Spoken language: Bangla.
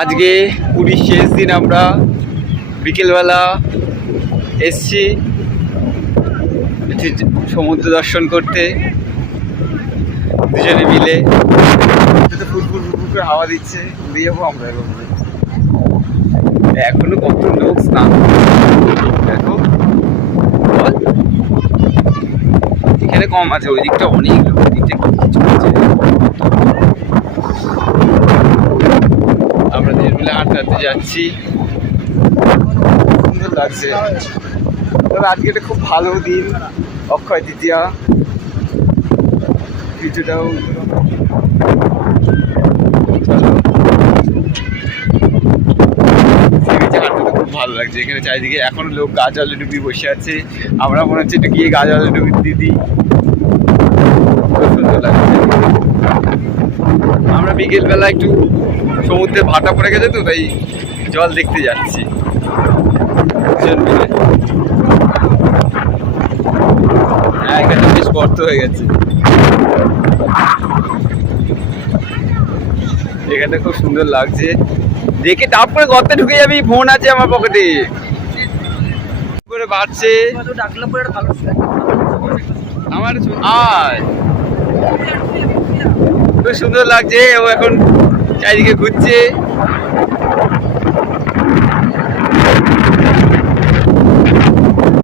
আজকে পুরীর শেষ দিন, আমরা বিকেলবেলা এসছি সমুদ্র দর্শন করতে দুজনে মিলে। ফুটফুট ফুটফুট করে হাওয়া দিচ্ছে, উড়ে যাবো আমরা। এখনো কত লোক স্নান, দেখো এখানে কম আছে, ওই দিকটা অনেক লোক, ওই দিকটা কিছু আছে। আমরা দুজন মিলে হাঁটতে হাঁটতে যাচ্ছি, সুন্দর লাগছে। তবে আজকে একটা খুব ভালো দিন, অক্ষয় তৃতীয়া। কিছুটাও খুব ভালো লাগছে এখানে চারিদিকে, এখনো লোক গা জলে ডুবি বসে আছে। আমরা মনে হচ্ছে একটু গিয়ে গা জলে ডুবি দিদি, খুব সুন্দর লাগছে। আমরা বিকেলবেলা একটু সমুদ্রে ভাটা পড়ে গেছে তো, তাই জল দেখতে যাচ্ছি হ্যাঁ, এখানে বেশ গর্ত হয়ে গেছে, এখানে খুব সুন্দর লাগছে দেখে। তারপরে গর্তে ঢুকে যাবি, ফোন আছে আমার পকেটে করে বাড়ছে আমার। আয় খুব সুন্দর লাগছে, ও এখন চারিদিকে ঘুরছে।